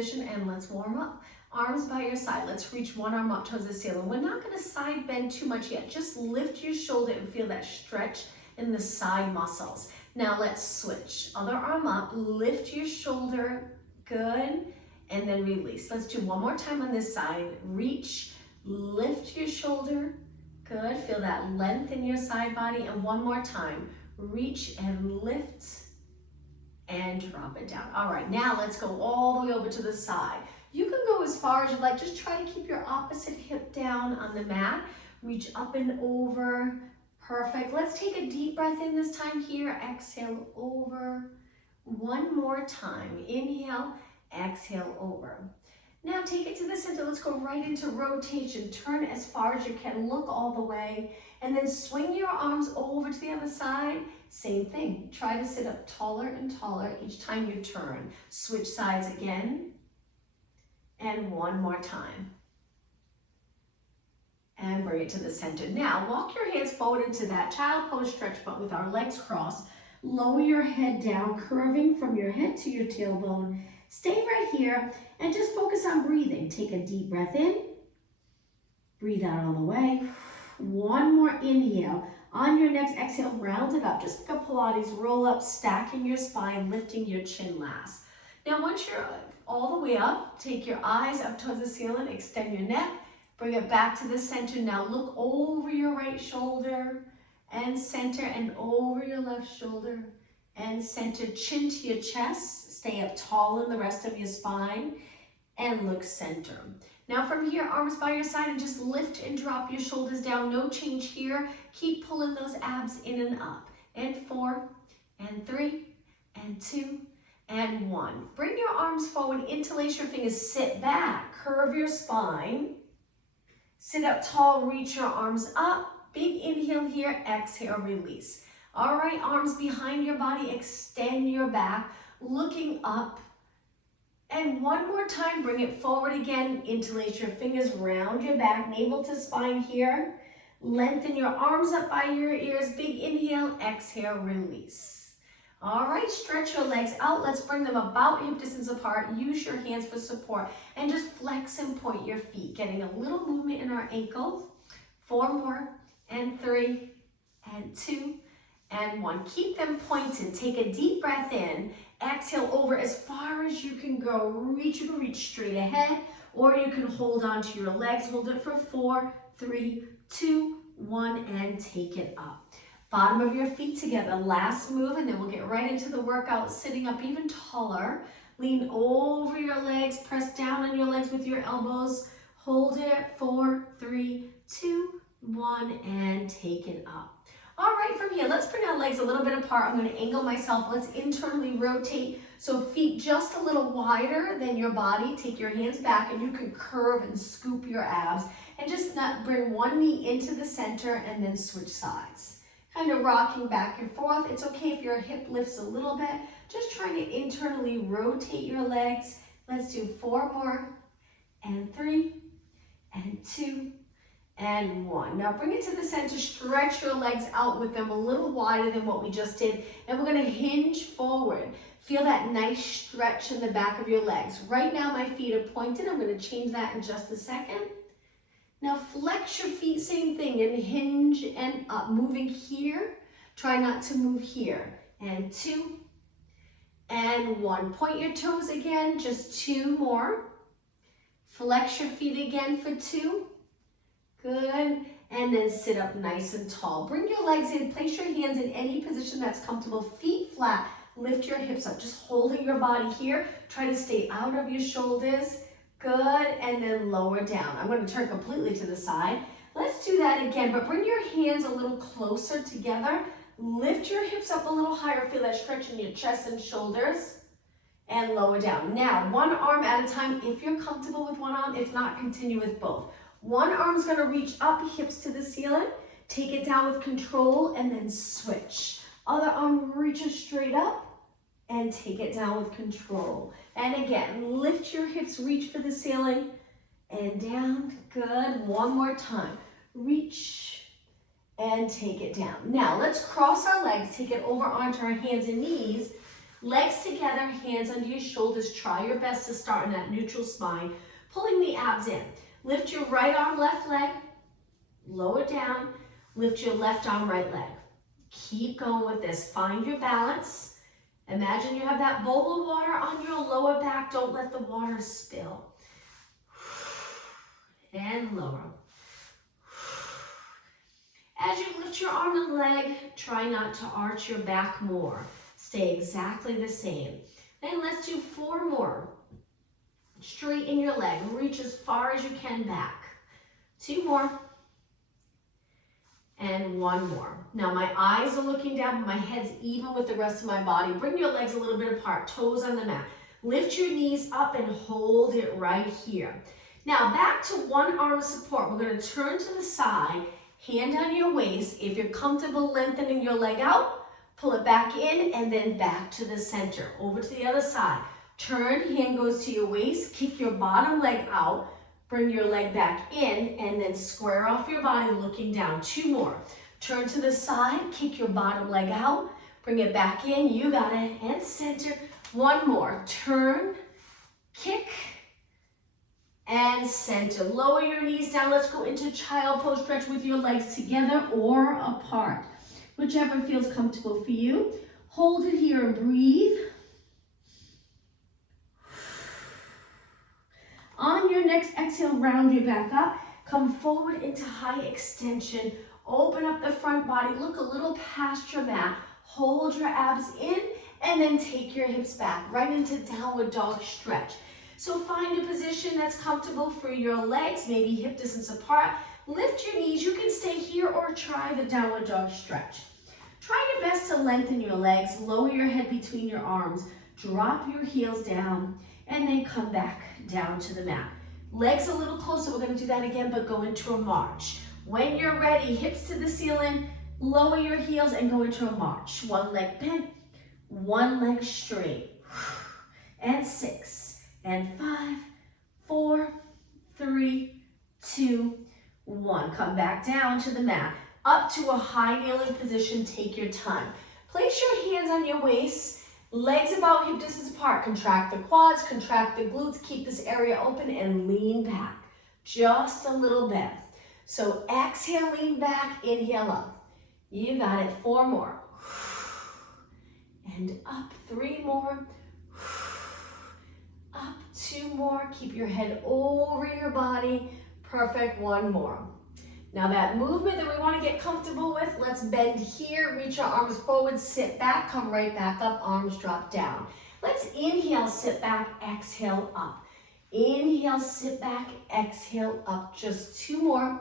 And let's warm up. Arms by your side. Let's reach one arm up towards the ceiling. We're not going to side bend too much yet. Just lift your shoulder and feel that stretch in the side muscles. Now let's switch. Other arm up, lift your shoulder, good, and then release. Let's do one more time on this side. Reach, lift your shoulder, good. Feel that length in your side body, and one more time. Reach and lift and drop it down. All right, now let's go all the way over to the side. You can go as far as you like. Just try to keep your opposite hip down on the mat. Reach up and over. Perfect. Let's take a deep breath in this time here. Exhale over. One more time. Inhale, exhale over. Now take it to the center. Let's go right into rotation. Turn as far as you can. Look all the way. And then swing your arms over to the other side. Same thing. Try to sit up taller and taller each time you turn. Switch sides again. And one more time. And bring it to the center. Now, walk your hands forward into that child pose stretch, but with our legs crossed. Lower your head down, curving from your head to your tailbone. Stay right here and just focus on breathing. Take a deep breath in. Breathe out all the way. One more inhale. On your next exhale, round it up. Just like a Pilates, roll up, stacking your spine, lifting your chin last. Now, once you're all the way up, take your eyes up towards the ceiling, extend your neck. Bring it back to the center. Now look over your right shoulder and center, and over your left shoulder and center. Chin to your chest. Stay up tall in the rest of your spine and look center. Now from here, arms by your side, and just lift and drop your shoulders down. No change here. Keep pulling those abs in and up. And 4, and 3, and 2, and 1. Bring your arms forward, interlace your fingers, sit back, curve your spine. Sit up tall, reach your arms up. Big inhale here, exhale, release. All right, arms behind your body, extend your back, looking up. And one more time, bring it forward again. Interlace your fingers, round your back, navel to spine here. Lengthen your arms up by your ears. Big inhale, exhale, release. All right, stretch your legs out. Let's bring them about hip distance apart. Use your hands for support and just flex and point your feet. Getting a little movement in our ankles. 4 more, and 3, and 2, and 1. Keep them pointed. Take a deep breath in. Exhale over as far as you can go. Reach, you can reach straight ahead, or you can hold on to your legs. Hold it for 4, 3, 2, 1, and take it up. Bottom of your feet together. Last move, and then we'll get right into the workout, sitting up even taller. Lean over your legs. Press down on your legs with your elbows. Hold it. 4, 3, 2, 1, and take it up. All right, from here, let's bring our legs a little bit apart. I'm going to angle myself. Let's internally rotate. So feet just a little wider than your body. Take your hands back, and you can curve and scoop your abs. And just bring one knee into the center and then switch sides. Kind of rocking back and forth. It's okay if your hip lifts a little bit. Just trying to internally rotate your legs. Let's do 4 more, and 3, and 2, and 1. Now bring it to the center. Stretch your legs out with them a little wider than what we just did. And we're going to hinge forward. Feel that nice stretch in the back of your legs. Right now my feet are pointed. I'm going to change that in just a second. Now flex your feet, same thing, and hinge and up. Moving here. Try not to move here. And 2, and 1. Point your toes again, just 2 more. Flex your feet again for 2. Good. And then sit up nice and tall. Bring your legs in. Place your hands in any position that's comfortable. Feet flat. Lift your hips up. Just holding your body here. Try to stay out of your shoulders. Good, and then lower down. I'm going to turn completely to the side. Let's do that again, but bring your hands a little closer together. Lift your hips up a little higher. Feel that stretch in your chest and shoulders. And lower down. Now, one arm at a time if you're comfortable with one arm. If not, continue with both. One arm's going to reach up, hips to the ceiling. Take it down with control, and then switch. Other arm reaches straight up. And take it down with control. And again, lift your hips, reach for the ceiling, and down. Good. One more time. Reach and take it down. Now, let's cross our legs, take it over onto our hands and knees. Legs together, hands under your shoulders. Try your best to start in that neutral spine, pulling the abs in. Lift your right arm, left leg, lower down. Lift your left arm, right leg. Keep going with this. Find your balance. Imagine you have that bowl of water on your lower back. Don't let the water spill. And lower. As you lift your arm and leg, try not to arch your back more. Stay exactly the same. Then let's do 4 more. Straighten your leg. Reach as far as you can back. 2 more. And 1 more. Now my eyes are looking down, but my head's even with the rest of my body. Bring your legs a little bit apart, toes on the mat. Lift your knees up and hold it right here. Now back to 1 arm support. We're going to turn to the side, hand on your waist. If you're comfortable lengthening your leg out, pull it back in and then back to the center. Over to the other side. Turn, hand goes to your waist, kick your bottom leg out. Bring your leg back in and then square off your body looking down. 2 more. Turn to the side, kick your bottom leg out. Bring it back in, you got it, and center. 1 more. Turn, kick, and center. Lower your knees down. Let's go into child pose stretch with your legs together or apart. Whichever feels comfortable for you. Hold it here and breathe. On your next exhale, round your back up. Come forward into high extension. Open up the front body. Look a little past your mat. Hold your abs in and then take your hips back right into downward dog stretch. So find a position that's comfortable for your legs, maybe hip distance apart. Lift your knees. You can stay here or try the downward dog stretch. Try your best to lengthen your legs. Lower your head between your arms. Drop your heels down and then come back down to the mat. Legs a little closer. We're going to do that again, but go into a march. When you're ready, hips to the ceiling, lower your heels and go into a march. 1 leg bent, 1 leg straight. And 6, and 5, 4, 3, 2, 1. Come back down to the mat. Up to a high kneeling position, take your time. Place your hands on your waist. Legs about hip distance apart. Contract the quads, contract the glutes. Keep this area open and lean back. Just a little bit. So exhale, lean back, inhale up. You got it. 4 more. And up. 3 more. Up. 2 more. Keep your head over your body. Perfect. 1 more. Now that movement that we want to get comfortable with, let's bend here, reach our arms forward, sit back, come right back up, arms drop down. Let's inhale, sit back, exhale up. Inhale, sit back, exhale up. Just 2 more.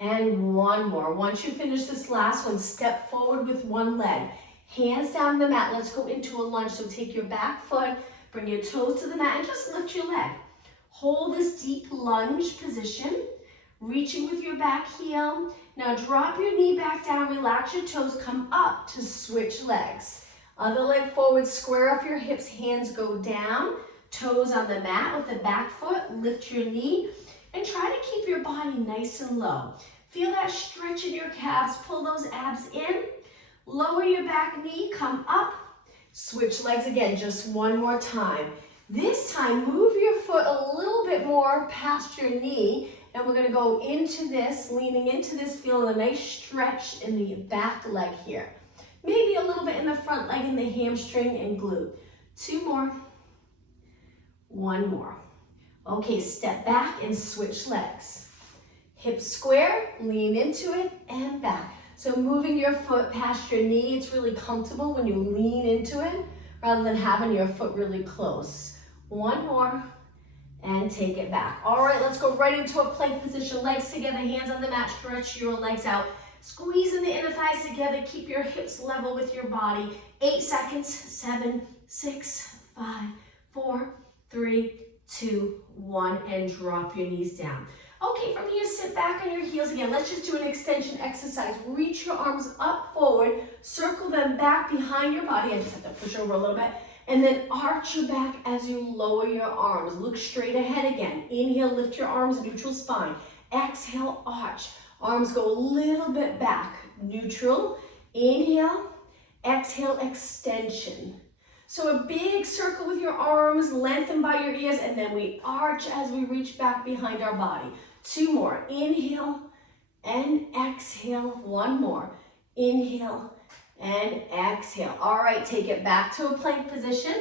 And 1 more. Once you finish this last one, step forward with 1 leg. Hands down the mat. Let's go into a lunge. So take your back foot, bring your toes to the mat, and just lift your leg. Hold this deep lunge position. Reaching with your back heel. Now drop your knee back down, relax your toes, come up to switch legs. Other leg forward, square off your hips, hands go down, toes on the mat with the back foot, lift your knee, and try to keep your body nice and low. Feel that stretch in your calves, pull those abs in, lower your back knee, come up, switch legs again, just 1 more time. This time, move your foot a little bit more past your knee. And we're going to go into this, leaning into this, feeling a nice stretch in the back leg here. Maybe a little bit in the front leg, in the hamstring and glute. 2 more. 1 more. Okay, step back and switch legs. Hips square, lean into it, and back. So moving your foot past your knee, it's really comfortable when you lean into it, rather than having your foot really close. 1 more. And take it back. All right, let's go right into a plank position. Legs together, hands on the mat, stretch your legs out. Squeezing the inner thighs together, keep your hips level with your body. 8 seconds, 7, 6, 5, 4, 3, 2, 1, and drop your knees down. Okay, from here, sit back on your heels again. Let's just do an extension exercise. Reach your arms up forward, circle them back behind your body. I just have to push over a little bit. And then arch your back as you lower your arms. Look straight ahead again. Inhale, lift your arms, neutral spine. Exhale, arch. Arms go a little bit back. Neutral. Inhale Exhale, extension. So a big circle with your arms, lengthen by your ears, and then we arch as we reach back behind our body. 2 more. Inhale and exhale. 1 more. Inhale and exhale. All right, take it back to a plank position.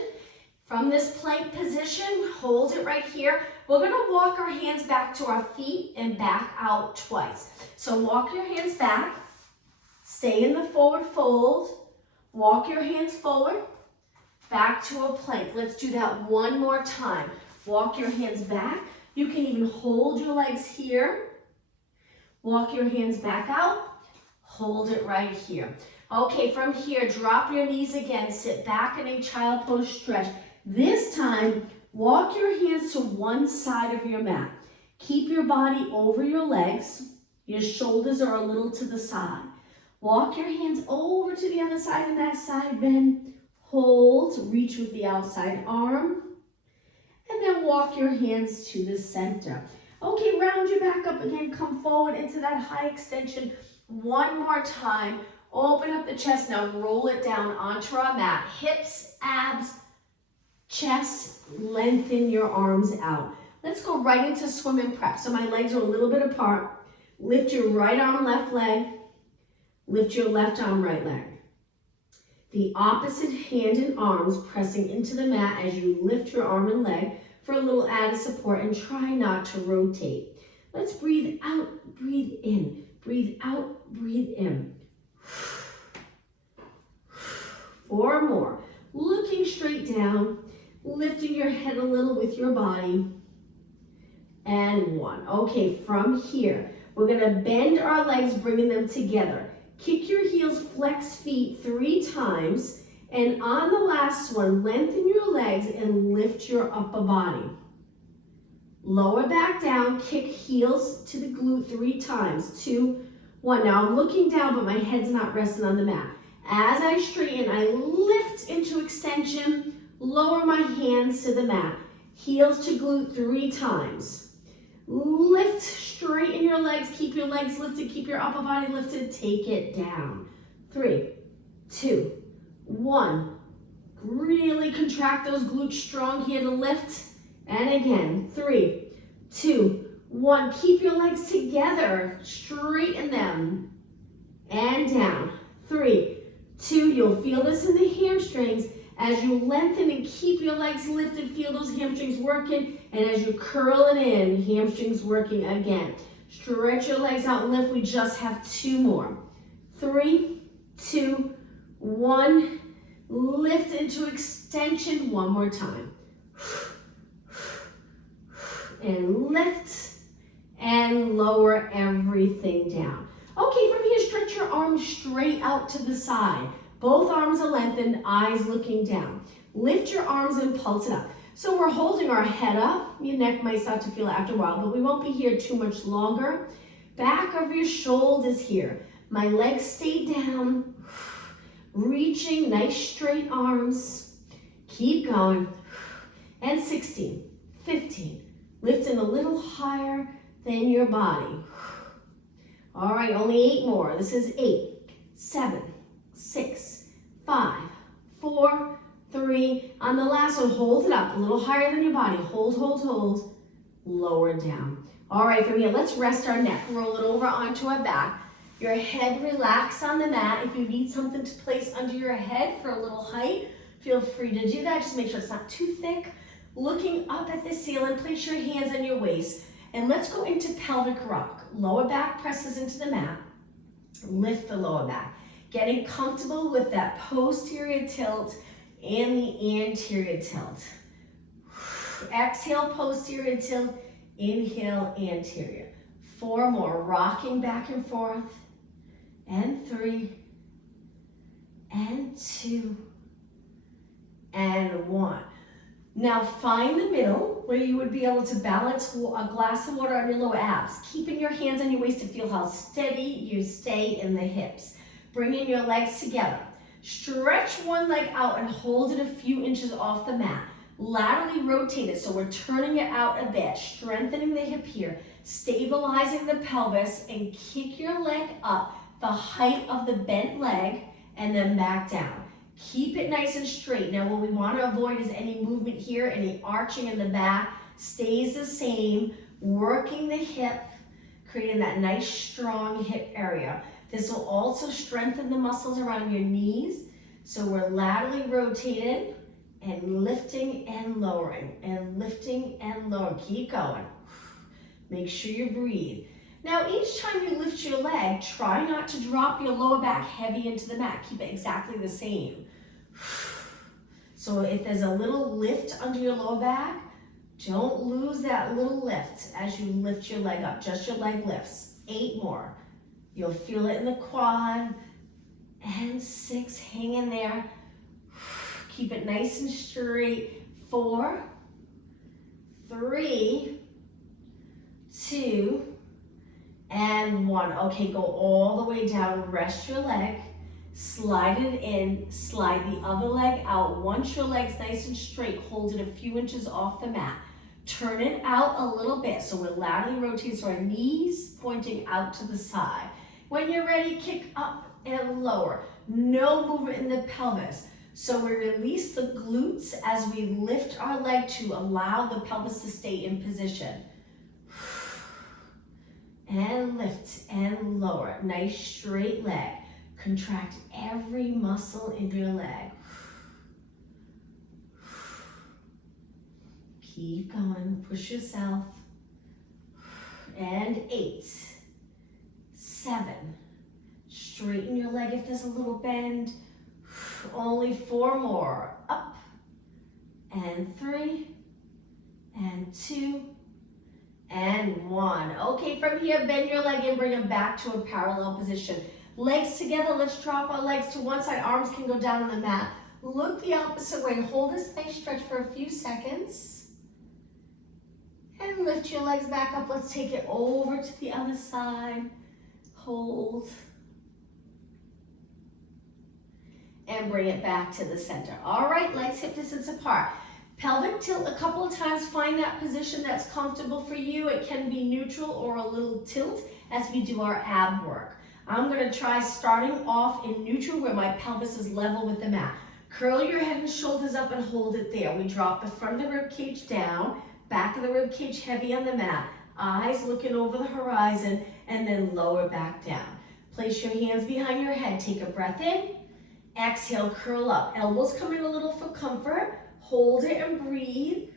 From this plank position, hold it right here. We're gonna walk our hands back to our feet and back out twice. So walk your hands back, stay in the forward fold, walk your hands forward, back to a plank. Let's do that one more time. Walk your hands back. You can even hold your legs here. Walk your hands back out, hold it right here. Okay, from here, drop your knees again, sit back in a child pose stretch. This time, walk your hands to one side of your mat. Keep your body over your legs. Your shoulders are a little to the side. Walk your hands over to the other side of that side bend. Hold, reach with the outside arm. And then walk your hands to the center. Okay, round your back up again. Come forward into that high extension. One more time. Open up the chest. Now roll it down onto our mat. Hips, abs, chest, lengthen your arms out. Let's go right into swim and prep. So my legs are a little bit apart. Lift your right arm, left leg. Lift your left arm, right leg. The opposite hand and arms pressing into the mat as you lift your arm and leg for a little added support, and try not to rotate. Let's breathe out, breathe in. Breathe out, breathe in. 4 more. Looking straight down, lifting your head a little with your body. And 1. Okay, from here, we're gonna bend our legs, bringing them together. Kick your heels, flex feet 3 times. And on the last one, lengthen your legs and lift your upper body. Lower back down, kick heels to the glute 3 times. 2, 1. Now I'm looking down, but my head's not resting on the mat. As I straighten, I lift into extension, lower my hands to the mat. Heels to glute 3 times. Lift, straighten your legs, keep your legs lifted, keep your upper body lifted, take it down. 3, 2, 1. Really contract those glutes strong here to lift. And again, 3, 2, 1. Keep your legs together, straighten them. And down. 3, 2, you'll feel this in the hamstrings. As you lengthen and keep your legs lifted, feel those hamstrings working. And as you curl it in, hamstrings working again. Stretch your legs out and lift. We just have 2 more. 3, 2, 1. Lift into extension 1 more time. And lift and lower everything down. Okay, from here, stretch your arms straight out to the side. Both arms are lengthened, eyes looking down. Lift your arms and pulse it up. So we're holding our head up. Your neck might start to feel it after a while, but we won't be here too much longer. Back of your shoulders here. My legs stay down. Reaching, nice straight arms. Keep going. And 16, 15. Lifting a little higher than your body. All right, only 8 more. This is 8, 7, 6, 5, 4, 3. On the last one, hold it up a little higher than your body. Hold, hold, hold. Lower down. All right, from here, let's rest our neck. Roll it over onto our back. Your head relax on the mat. If you need something to place under your head for a little height, feel free to do that. Just make sure it's not too thick. Looking up at the ceiling, place your hands on your waist. And let's go into pelvic rock. Lower back presses into the mat. Lift the lower back. Getting comfortable with that posterior tilt and the anterior tilt. Exhale, posterior tilt. Inhale, anterior. 4 more. Rocking back and forth. And 3. And 2. And 1. Now find the middle where you would be able to balance a glass of water on your lower abs, keeping your hands on your waist to feel how steady you stay in the hips. Bringing your legs together. Stretch one leg out and hold it a few inches off the mat. Laterally rotate it so we're turning it out a bit, strengthening the hip here, stabilizing the pelvis, and kick your leg up the height of the bent leg and then back down. Keep it nice and straight. Now what we want to avoid is any movement here, any arching in the back. Stays the same, working the hip, creating that nice strong hip area. This will also strengthen the muscles around your knees. So we're laterally rotated and lifting and lowering and lifting and lowering. Keep going. Make sure you breathe. Now each time you lift your leg, try not to drop your lower back heavy into the mat. Keep it exactly the same. So if there's a little lift under your lower back, don't lose that little lift as you lift your leg up. Just your leg lifts. 8 more. You'll feel it in the quad. And 6, hang in there. Keep it nice and straight. 4, 3, 2, and 1. Okay, go all the way down. Rest your leg. Slide it in. Slide the other leg out. Once your leg's nice and straight, hold it a few inches off the mat. Turn it out a little bit. So we're laterally rotating, so our knees pointing out to the side. When you're ready, kick up and lower. No movement in the pelvis. So we release the glutes as we lift our leg to allow the pelvis to stay in position. And lift and lower. Nice straight leg. Contract every muscle in your leg. Keep going. Push yourself. And 8, 7. Straighten your leg if there's a little bend. Only 4 more. Up. And 3. And 2. And 1. Okay, from here, bend your leg and bring them back to a parallel position. Legs together, let's drop our legs to one side. Arms can go down on the mat. Look the opposite way. Hold this nice stretch for a few seconds. And lift your legs back up. Let's take it over to the other side. Hold. And bring it back to the center. All right, legs hip distance apart. Pelvic tilt a couple of times. Find that position that's comfortable for you. It can be neutral or a little tilt as we do our ab work. I'm going to try starting off in neutral where my pelvis is level with the mat. Curl your head and shoulders up and hold it there. We drop the front of the rib cage down, back of the rib cage heavy on the mat, eyes looking over the horizon, and then lower back down. Place your hands behind your head. Take a breath in. Exhale, curl up. Elbows come in a little for comfort. Hold it and breathe.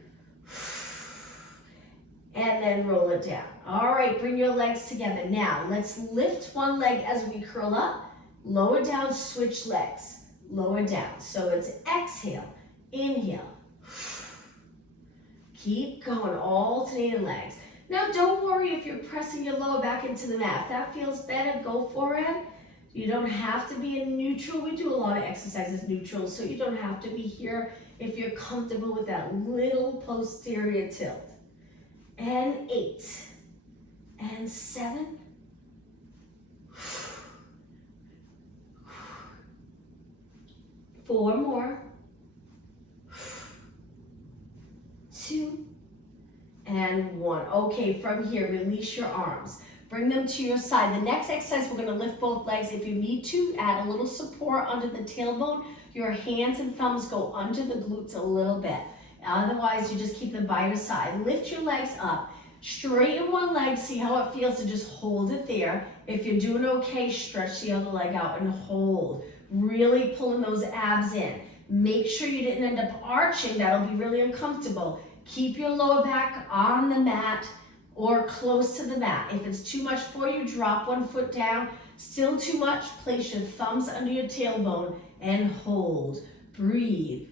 And then roll it down. All right, bring your legs together. Now, let's lift one leg as we curl up. Lower down, switch legs. Lower down. So it's exhale, inhale. Keep going, alternating legs. Now, don't worry if you're pressing your lower back into the mat. If that feels better, go for it. You don't have to be in neutral. We do a lot of exercises neutral, so you don't have to be here if you're comfortable with that little posterior tilt. And 8, and 7, 4 more, 2, and 1. Okay, from here, release your arms. Bring them to your side. The next exercise, we're going to lift both legs. If you need to, add a little support under the tailbone. Your hands and thumbs go under the glutes a little bit. Otherwise, you just keep them by your side. Lift your legs up. Straighten one leg. See how it feels to just hold it there. If you're doing okay, stretch the other leg out and hold. Really pulling those abs in. Make sure you didn't end up arching. That'll be really uncomfortable. Keep your lower back on the mat or close to the mat. If it's too much for you, drop one foot down. Still too much, place your thumbs under your tailbone and hold. Breathe.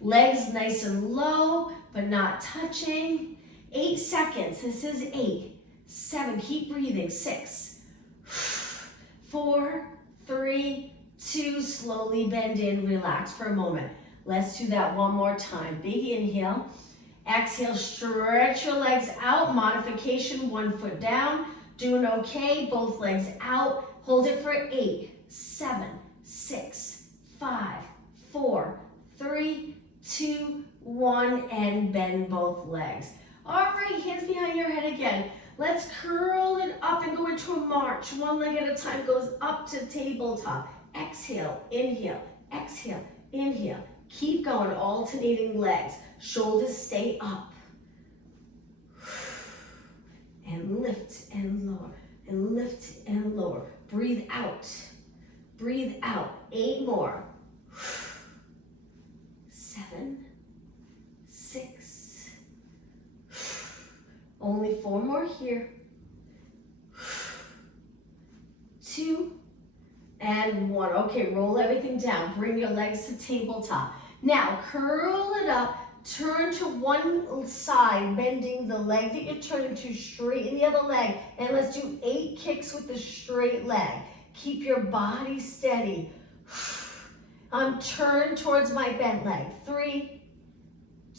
Legs nice and low, but not touching. 8 seconds. This is 8, 7. Keep breathing. 6, 4, 3, 2. Slowly bend in. Relax for a moment. Let's do that one more time. Big inhale. Exhale. Stretch your legs out. Modification. 1 foot down. Doing okay. Both legs out. Hold it for 8, 7, 6, 5, 4, 3, 2, 1, and bend both legs. All right, hands behind your head again. Let's curl it up and go into a march. One leg at a time goes up to tabletop. exhale, inhale, exhale, inhale. Keep going, alternating legs. Shoulders stay up. And lift and lower, and lift and lower. Breathe out. Breathe out. 8 more. 7, 6. Only 4 more here. 2 and 1. Okay, roll everything down. Bring your legs to tabletop. Now, curl it up. Turn to one side, bending the leg that you're turning to, straighten the other leg. And let's do 8 kicks with the straight leg. Keep your body steady. Turn towards my bent leg. 3,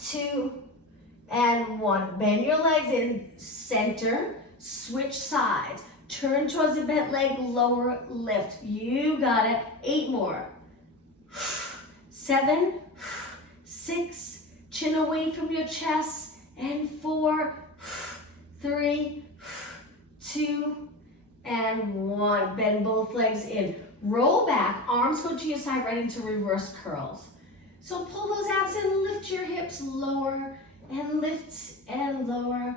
2, and 1. Bend your legs in center. Switch sides. Turn towards the bent leg, lower, lift. You got it. 8 more. 7, 6, chin away from your chest, and 4, 3, 2, and 1. Bend both legs in. Roll back, arms go to your side, right into reverse curls. So pull those abs in, lift your hips, lower, and lift and lower.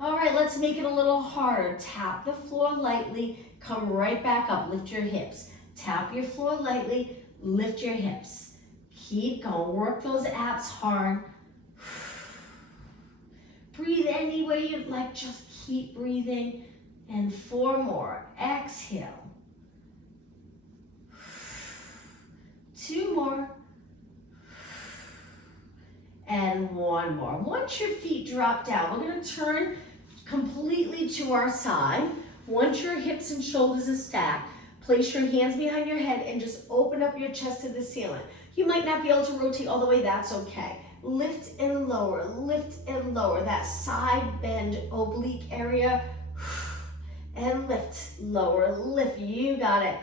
All right, let's make it a little harder. Tap the floor lightly, come right back up, lift your hips. Tap your floor lightly, lift your hips. Keep going, work those abs hard. Breathe any way you'd like, just keep breathing. And 4 more, exhale. 2 more. And 1 more. Once your feet drop down, we're gonna turn completely to our side. Once your hips and shoulders are stacked, place your hands behind your head and just open up your chest to the ceiling. You might not be able to rotate all the way, that's okay. Lift and lower, that side bend, oblique area, and lift, lower, lift, you got it.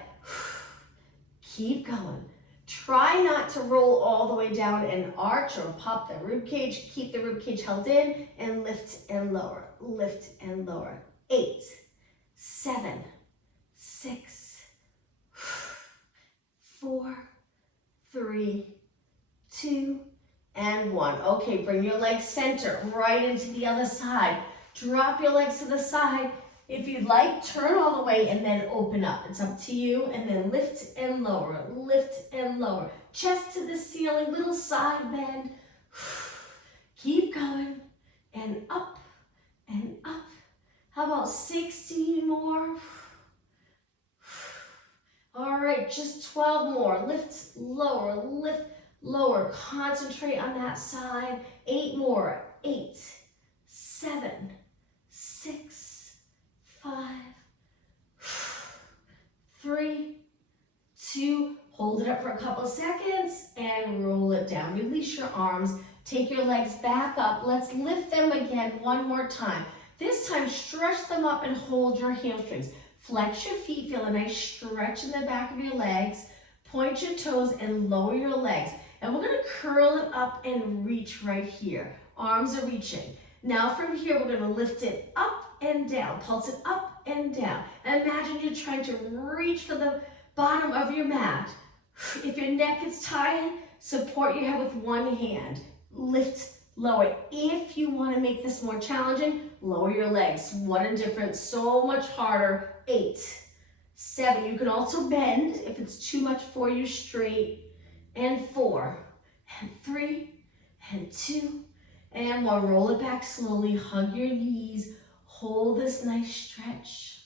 Keep going. Try not to roll all the way down and arch or pop the rib cage. Keep the rib cage held in and lift and lower, lift and lower. 8, 7, 6, 4, 3, 2, and 1. Okay, bring your legs center right into the other side. Drop your legs to the side. If you'd like, turn all the way and then open up. It's up to you. And then lift and lower, lift and lower. Chest to the ceiling, little side bend. Keep going. And up and up. How about 16 more? All right, just 12 more. Lift, lower, lift, lower. Concentrate on that side. 8 more. 8, 7, 6, 5, 3, 2, hold it up for a couple of seconds and roll it down. Release your arms, take your legs back up. Let's lift them again one more time. This time, stretch them up and hold your hamstrings. Flex your feet, feel a nice stretch in the back of your legs. Point your toes and lower your legs. And we're gonna curl it up and reach right here. Arms are reaching. Now from here, we're gonna lift it up and down, pulse it up and down. Imagine you're trying to reach for the bottom of your mat. If your neck is tired, support your head with one hand. Lift, lower. If you want to make this more challenging, lower your legs. What a difference, so much harder. 8, 7, you can also bend if it's too much for you, straight. And 4, and 3, and 2, and 1. Roll it back slowly, hug your knees. Hold this nice stretch.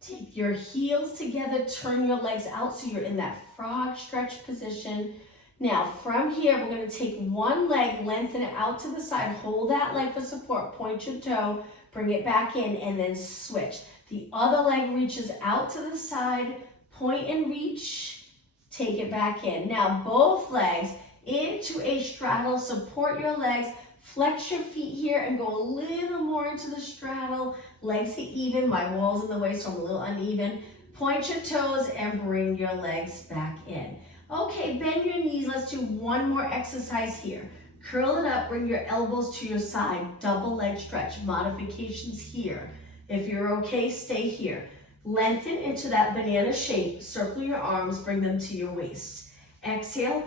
Take your heels together, turn your legs out so you're in that frog stretch position. Now from here, we're gonna take one leg, lengthen it out to the side, hold that leg for support, point your toe, bring it back in, and then switch. The other leg reaches out to the side, point and reach, take it back in. Now both legs into a straddle, support your legs, flex your feet here and go a little more into the straddle. Legs get even, my wall's in the way so I'm a little uneven. Point your toes and bring your legs back in. Okay, bend your knees, let's do one more exercise here. Curl it up, bring your elbows to your side, double leg stretch, modifications here. If you're okay, stay here. Lengthen into that banana shape. Circle your arms, bring them to your waist. Exhale,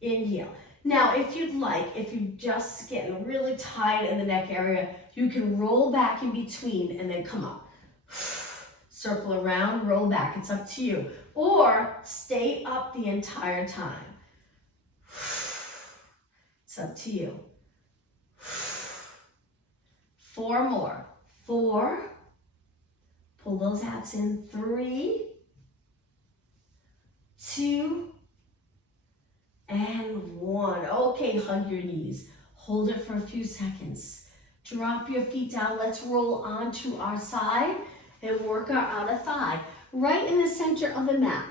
inhale. Now, if you'd like, if you're just getting really tight in the neck area, you can roll back in between and then come up. Circle around, roll back. It's up to you. Or stay up the entire time. It's up to you. 4 more. 4. Pull those abs in. 3, 2, and 1. Okay, hug your knees. Hold it for a few seconds. Drop your feet down. Let's roll onto our side and work our outer thigh. Right in the center of the mat.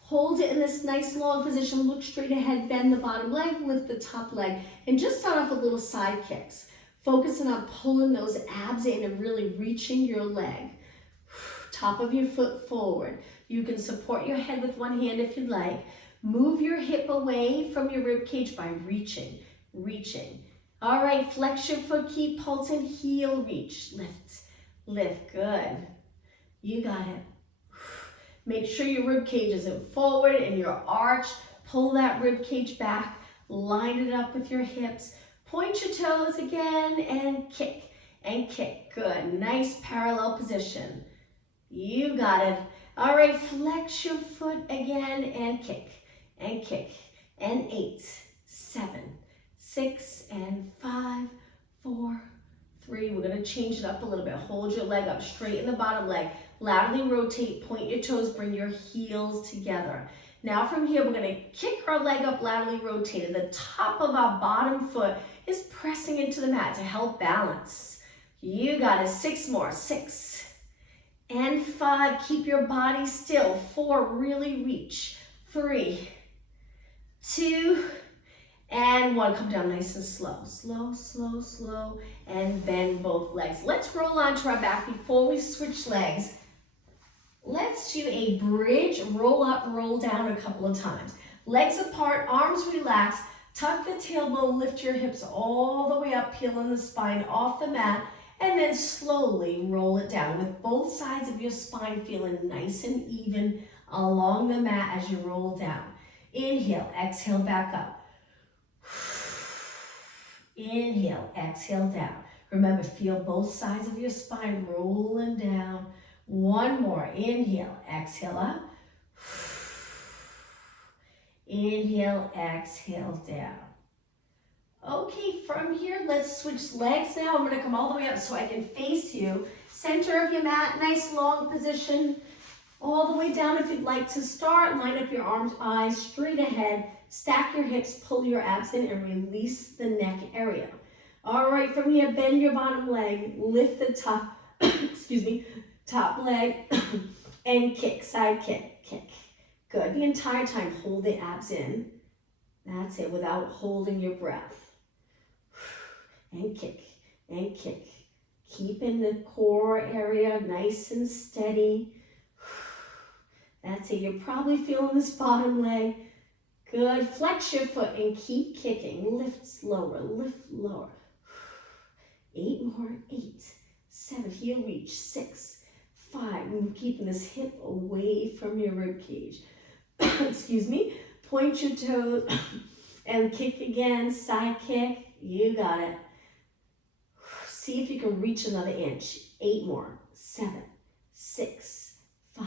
Hold it in this nice long position. Look straight ahead. Bend the bottom leg. Lift the top leg. And just start off with little side kicks. Focusing on pulling those abs in and really reaching your leg. Top of your foot forward. You can support your head with one hand if you'd like. Move your hip away from your rib cage by reaching. All right, flex your foot, keep pulsing, heel reach. Lift, good. You got it. Make sure your rib cage isn't forward and you're arched. Pull that rib cage back, line it up with your hips. Point your toes again and kick. Good, nice parallel position. You got it. All right, flex your foot again and kick. And 8, 7, 6, and 5, 4, 3. We're gonna change it up a little bit. Hold your leg up, straighten the bottom leg. Laterally rotate, point your toes, bring your heels together. Now from here, we're gonna kick our leg up, laterally rotated. The top of our bottom foot is pressing into the mat to help balance. You got it. 6 more. 6 and 5. Keep your body still. 4, really reach. 3, 2, and 1. Come down nice and slow. Slow, and bend both legs. Let's roll onto our back before we switch legs. Let's do a bridge, roll up, roll down a couple of times. Legs apart, arms relaxed. Tuck the tailbone, lift your hips all the way up, peeling the spine off the mat, and then slowly roll it down with both sides of your spine feeling nice and even along the mat as you roll down. Inhale, exhale, back up. Inhale, exhale, down. Remember, feel both sides of your spine rolling down. 1 more. Inhale, exhale up. Inhale, exhale, down. Okay, from here, let's switch legs now. I'm going to come all the way up so I can face you. Center of your mat, nice long position. All the way down if you'd like to start. Line up your arms, eyes straight ahead. Stack your hips, pull your abs in, and release the neck area. All right, from here, bend your bottom leg. Lift the top, top leg, and kick, side kick. Good. The entire time, hold the abs in. That's it, without holding your breath. And kick. Keeping the core area nice and steady. That's it. You're probably feeling this bottom leg. Good. Flex your foot and keep kicking. Lift slower, lift lower. 8 more. 8, 7. Heel reach. 6, 5. And keeping this hip away from your rib cage. Excuse me. Point your toes and kick again. Side kick. You got it. See if you can reach another inch. 8 more. 7, 6, 5,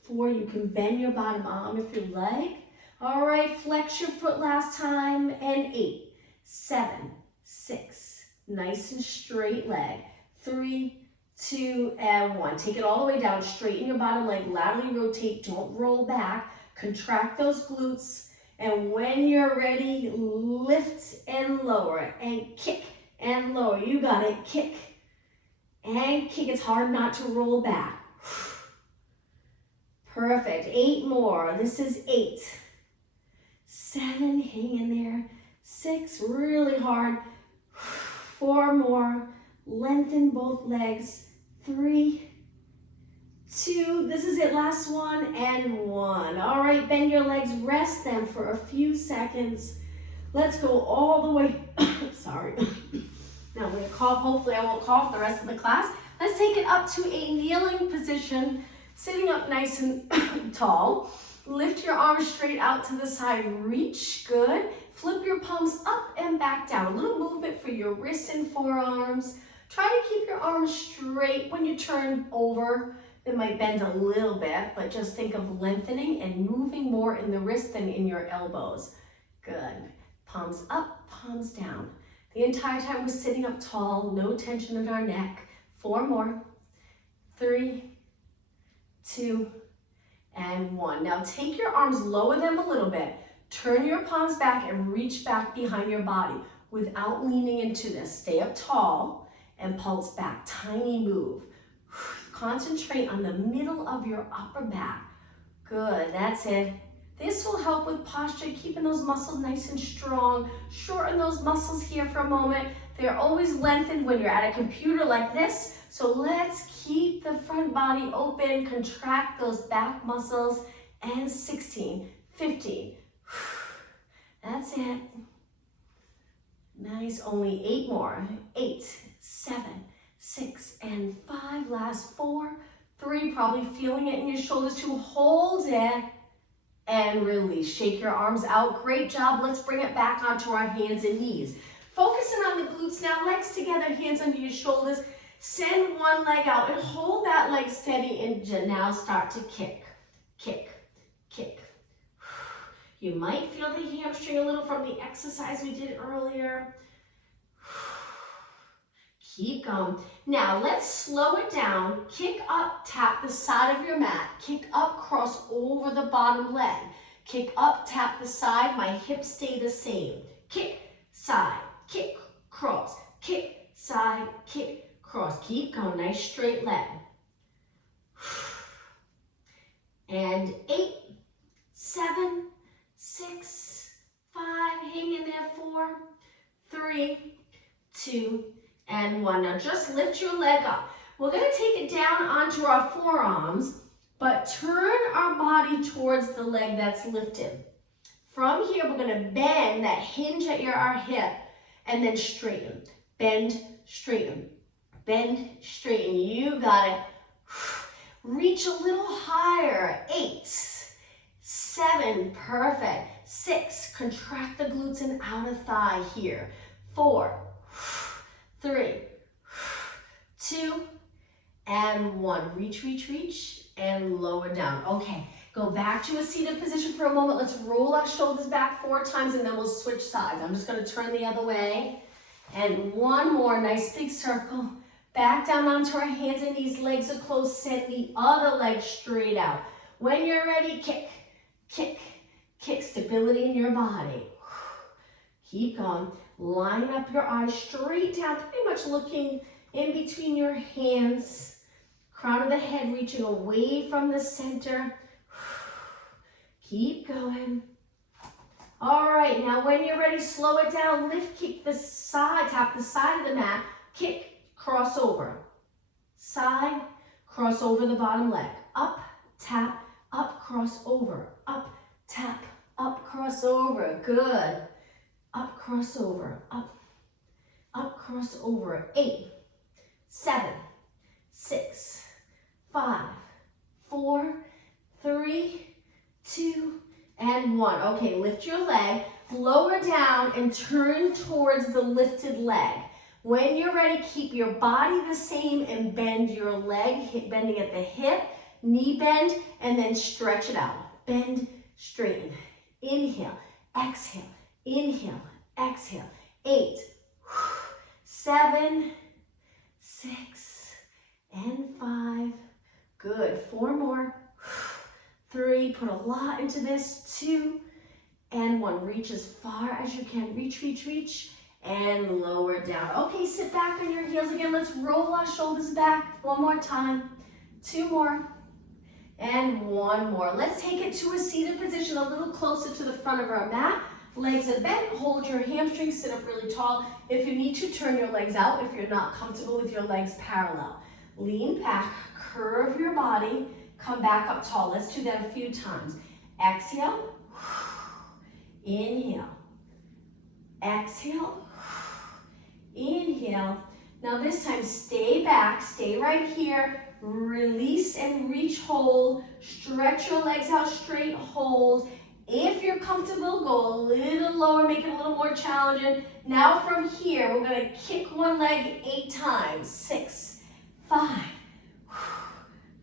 4. You can bend your bottom arm if you like. All right, flex your foot last time. And 8, 7, 6. Nice and straight leg. 3, 2, and 1. Take it all the way down. Straighten your bottom leg. Laterally rotate. Don't roll back. Contract those glutes. And when you're ready, lift and lower. And kick and lower. You got it. Kick and kick. It's hard not to roll back. Perfect. 8 more. This is 8. 7. Hang in there. 6. Really hard. 4 more. Lengthen both legs. 3, 2. This is it. Last one and 1. All right. Bend your legs. Rest them for a few seconds. Let's go all the way. Sorry. Now I'm going to cough. Hopefully I won't cough the rest of the class. Let's take it up to a kneeling position, sitting up nice and tall. Lift your arms straight out to the side, reach, good. Flip your palms up and back down. A little movement for your wrists and forearms. Try to keep your arms straight when you turn over. It might bend a little bit, but just think of lengthening and moving more in the wrist than in your elbows. Good. Palms up, palms down. The entire time we're sitting up tall, no tension in our neck. 4 more. 3, 2, and 1. Now take your arms, lower them a little bit. Turn your palms back and reach back behind your body without leaning into this. Stay up tall and pulse back. Tiny move. Concentrate on the middle of your upper back. Good, that's it. This will help with posture, keeping those muscles nice and strong. Shorten those muscles here for a moment. They're always lengthened when you're at a computer like this. So let's keep the front body open, contract those back muscles. And 16, 15. That's it. Nice, only 8 more. 8, 7, 6, and 5. Last 4, 3, probably feeling it in your shoulders to hold it. And release. Shake your arms out. Great job. Let's bring it back onto our hands and knees. Focusing on the glutes now. Legs together, hands under your shoulders. Send one leg out and hold that leg steady and now start to kick, kick, kick. You might feel the hamstring a little from the exercise we did earlier. Keep going. Now let's slow it down. Kick up, tap the side of your mat. Kick up, cross over the bottom leg. Kick up, tap the side. My hips stay the same. Kick, side, kick, cross. Kick, side, kick, cross. Keep going. Nice straight leg. And 8, 7, 6, 5. Hang in there. 4, 3, 2, and 1. Now just lift your leg up. We're going to take it down onto our forearms, but turn our body towards the leg that's lifted. From here, we're going to bend that hinge at our hip and then straighten. Bend, straighten. Bend, straighten. You got it. Reach a little higher. 8, 7, perfect. 6, contract the glutes and outer thigh here. 4, 3, 2, and 1. Reach, reach, reach, and lower down. Okay, go back to a seated position for a moment. Let's roll our shoulders back 4 times, and then we'll switch sides. I'm just going to turn the other way. And 1 more, nice big circle. Back down onto our hands and knees. Legs are closed. Send the other leg straight out. When you're ready, kick, kick, kick. Stability in your body. Keep going. Line up your eyes straight down, pretty much looking in between your hands. Crown of the head reaching away from the center. Keep going. All right, now when you're ready, slow it down. Lift, kick the side, tap the side of the mat. Kick, cross over. Side, cross over the bottom leg. Up, tap, up, cross over. Up, tap, up, cross over. Good. Up, cross over, up, cross over. 8, 7, 6, 5, 4, 3, 2, and 1. Okay, lift your leg, lower down and turn towards the lifted leg. When you're ready, keep your body the same and bend your leg, bending at the hip, knee bend, and then stretch it out. Bend, straighten. Inhale, exhale. Inhale, exhale. 8, 7, 6, and 5. Good. 4 more. 3, put a lot into this. 2, and 1. Reach as far as you can. Reach, reach, reach, and lower down. Okay, sit back on your heels again. Let's roll our shoulders back. 1 more time. 2 more. And 1 more. Let's take it to a seated position, a little closer to the front of our mat. Legs are bent, hold your hamstrings, sit up really tall. If you need to, turn your legs out if you're not comfortable with your legs parallel. Lean back, curve your body, come back up tall. Let's do that a few times. Exhale, inhale, exhale, inhale. Now this time, stay back, stay right here. Release and reach, hold. Stretch your legs out straight, hold. If you're comfortable, go a little lower, make it a little more challenging. Now from here, we're gonna kick one leg 8 times. 6, 5,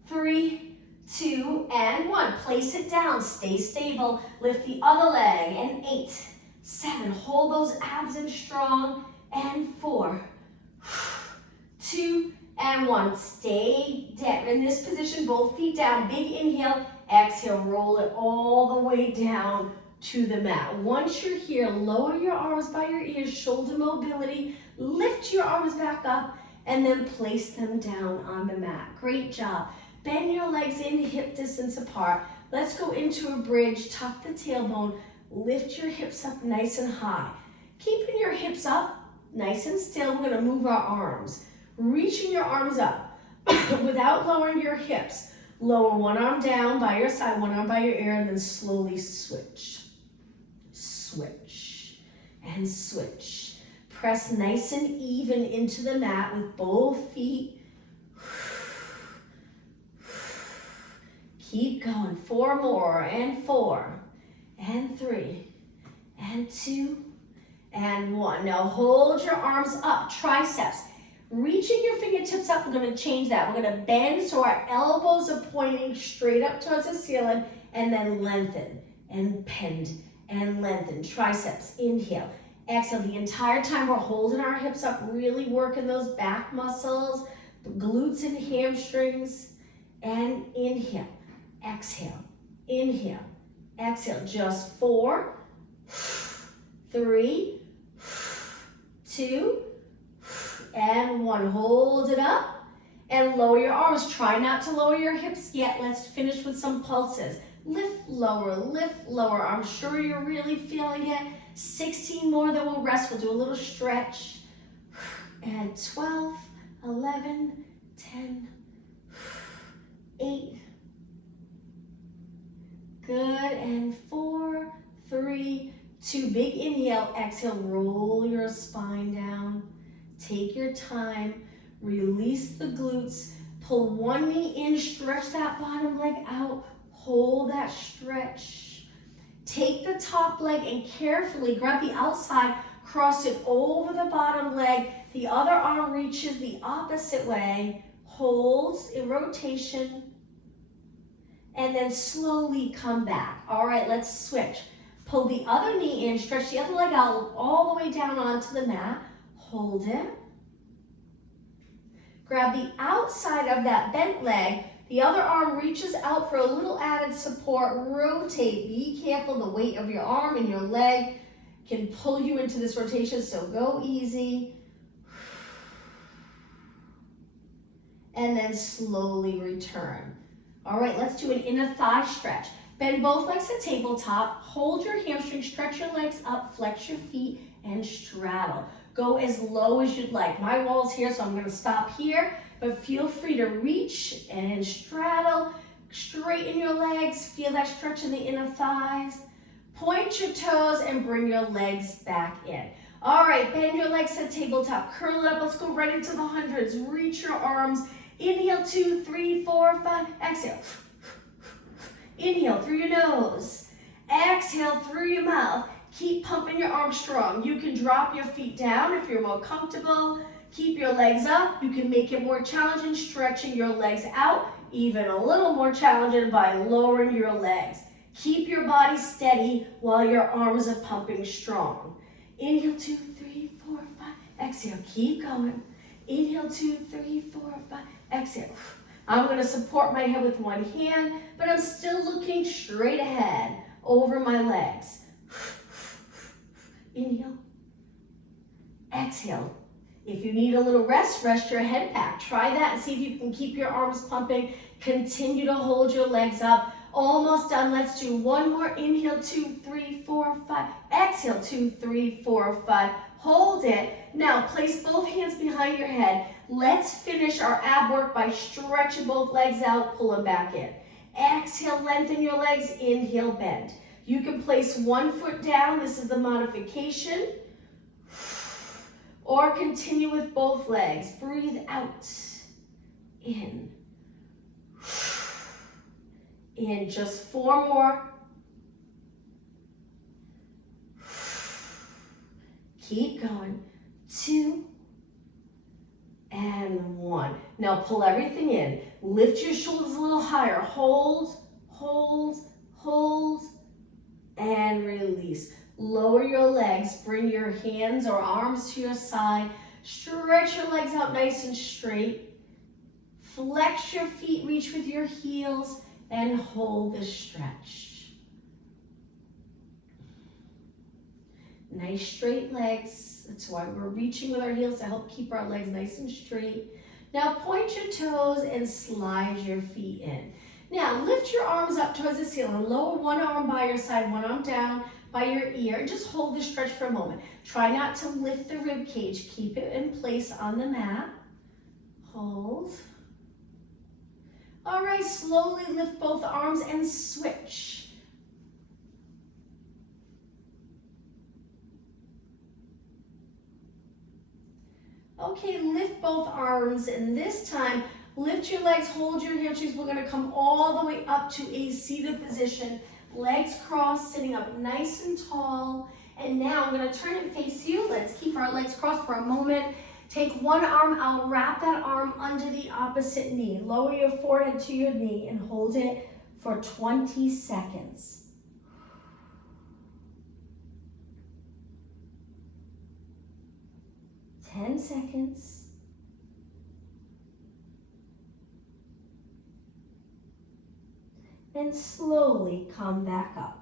3, 2, and 1. Place it down, stay stable. Lift the other leg, and 8, 7, hold those abs in strong, and 4, 2, and 1. Stay dead in this position, both feet down. Big inhale, exhale, roll it all the way down to the mat. Once you're here, lower your arms by your ears, shoulder mobility, lift your arms back up, and then place them down on the mat. Great job. Bend your legs in hip distance apart. Let's go into a bridge, tuck the tailbone, lift your hips up nice and high. Keeping your hips up nice and still, we're gonna move our arms. Reaching your arms up without lowering your hips. Lower one arm down by your side, one arm by your ear, and then slowly switch. Switch and switch. Press nice and even into the mat with both feet. Keep going. 4 more, and 4, and 3, and 2, and 1. Now hold your arms up, triceps. Reaching your fingertips up, we're going to change that. We're going to bend so our elbows are pointing straight up towards the ceiling, and then lengthen and bend and lengthen. Triceps, inhale. Exhale. The entire time we're holding our hips up, really working those back muscles, the glutes and hamstrings. And inhale, exhale, inhale, exhale. Just 4, 3, 2, and 1. Hold it up and lower your arms. Try not to lower your hips yet. Let's finish with some pulses. Lift lower, lift lower. I'm sure you're really feeling it. 16 more, then we'll rest. We'll do a little stretch. And 12, 11, 10, 8. Good, and 4, 3, 2. Big inhale, exhale, roll your spine down. Take your time, release the glutes, pull one knee in, stretch that bottom leg out, hold that stretch. Take the top leg and carefully grab the outside, cross it over the bottom leg, the other arm reaches the opposite way, holds in rotation, and then slowly come back. All right, let's switch. Pull the other knee in, stretch the other leg out all the way down onto the mat. Hold it. Grab the outside of that bent leg. The other arm reaches out for a little added support. Rotate. Be careful. The weight of your arm and your leg can pull you into this rotation, so go easy. And then slowly return. All right, let's do an inner thigh stretch. Bend both legs to tabletop. Hold your hamstring. Stretch your legs up. Flex your feet and straddle. Go as low as you'd like. My wall's here, so I'm going to stop here, but feel free to reach and straddle. Straighten your legs. Feel that stretch in the inner thighs. Point your toes and bring your legs back in. All right, bend your legs to tabletop. Curl it up. Let's go right into the hundreds. Reach your arms. Inhale, 2, 3, 4, 5. Exhale. Inhale through your nose. Exhale through your mouth. Keep pumping your arms strong. You can drop your feet down if you're more comfortable. Keep your legs up. You can make it more challenging, stretching your legs out. Even a little more challenging by lowering your legs. Keep your body steady while your arms are pumping strong. Inhale, 2, 3, 4, 5. Exhale, keep going. Inhale, 2, 3, 4, 5. Exhale. I'm going to support my head with one hand, but I'm still looking straight ahead over my legs. Inhale. Exhale. If you need a little rest, rest your head back. Try that and see if you can keep your arms pumping. Continue to hold your legs up. Almost done. Let's do one more. Inhale, 2, 3, 4, 5. Exhale, 2, 3, 4, 5. Hold it. Now place both hands behind your head. Let's finish our ab work by stretching both legs out, pull them back in. Exhale, lengthen your legs. Inhale, bend. You can place one foot down. This is the modification. Or continue with both legs. Breathe out. In. In. Just 4 more. Keep going. 2 and 1. Now pull everything in. Lift your shoulders a little higher. Hold, hold, hold, and release. Lower your legs. Bring your hands or arms to your side. Stretch your legs out nice and straight. Flex your feet, reach with your heels, and hold the stretch. Nice straight legs. That's why we're reaching with our heels to help keep our legs nice and straight. Now point your toes and slide your feet in. Now lift your arms up towards the ceiling. Lower one arm by your side, one arm down by your ear. Just hold the stretch for a moment. Try not to lift the rib cage. Keep it in place on the mat. Hold. All right, slowly lift both arms and switch. Okay, lift both arms, and this time, lift your legs, hold your hamstrings. We're gonna come all the way up to a seated position. Legs crossed, sitting up nice and tall. And now I'm gonna turn and face you. Let's keep our legs crossed for a moment. Take one arm out, wrap that arm under the opposite knee. Lower your forehead to your knee and hold it for 20 seconds. Ten seconds. And slowly come back up.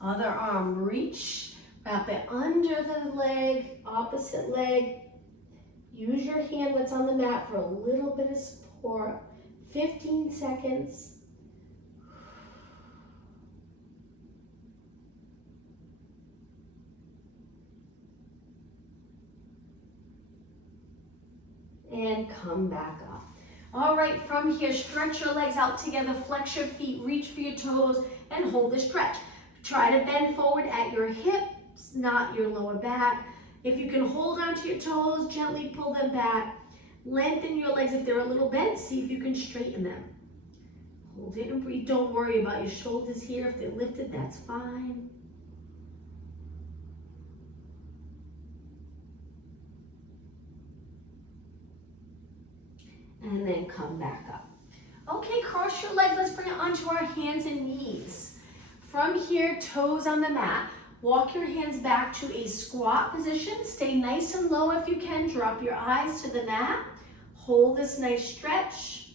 Other arm, reach, wrap it under the leg, opposite leg. Use your hand that's on the mat for a little bit of support. 15 seconds. And come back up. All right, from here, stretch your legs out together, flex your feet, reach for your toes, and hold the stretch. Try to bend forward at your hips, not your lower back. If you can hold onto your toes, gently pull them back. Lengthen your legs if they're a little bent. See if you can straighten them. Hold it and breathe. Don't worry about your shoulders here. If they're lifted, that's fine. And then come back up. Okay, cross your legs. Let's bring it onto our hands and knees. From here, toes on the mat. Walk your hands back to a squat position. Stay nice and low if you can. Drop your eyes to the mat. Hold this nice stretch.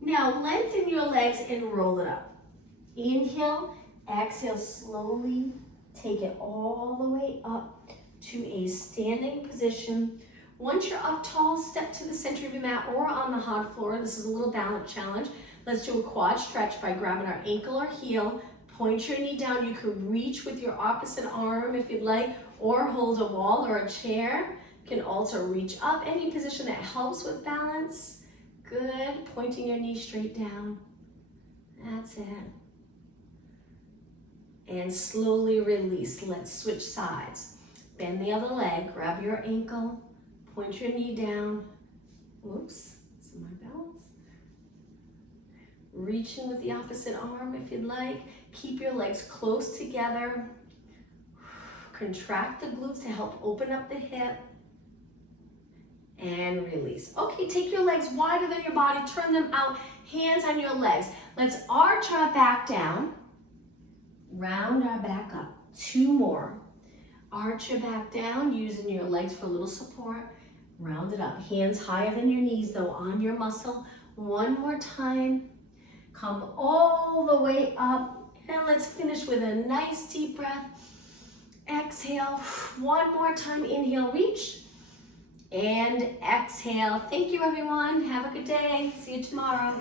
Now lengthen your legs and roll it up. Inhale, exhale slowly. Take it all the way up to a standing position. Once you're up tall, step to the center of your mat or on the hard floor. This is a little balance challenge. Let's do a quad stretch by grabbing our ankle or heel. Point your knee down. You could reach with your opposite arm if you'd like, or hold a wall or a chair. You can also reach up, any position that helps with balance. Good. Pointing your knee straight down. That's it. And slowly release. Let's switch sides. Bend the other leg. Grab your ankle. Point your knee down. Whoops, this is my balance. Reach in with the opposite arm if you'd like. Keep your legs close together. Contract the glutes to help open up the hip. And release. Okay, take your legs wider than your body. Turn them out, hands on your legs. Let's arch our back down. Round our back up. 2 more. Arch your back down, using your legs for a little support. Round it up. Hands higher than your knees, though, on your muscle. 1 more time. Come all the way up. And let's finish with a nice deep breath. Exhale. 1 more time. Inhale, reach. And exhale. Thank you, everyone. Have a good day. See you tomorrow.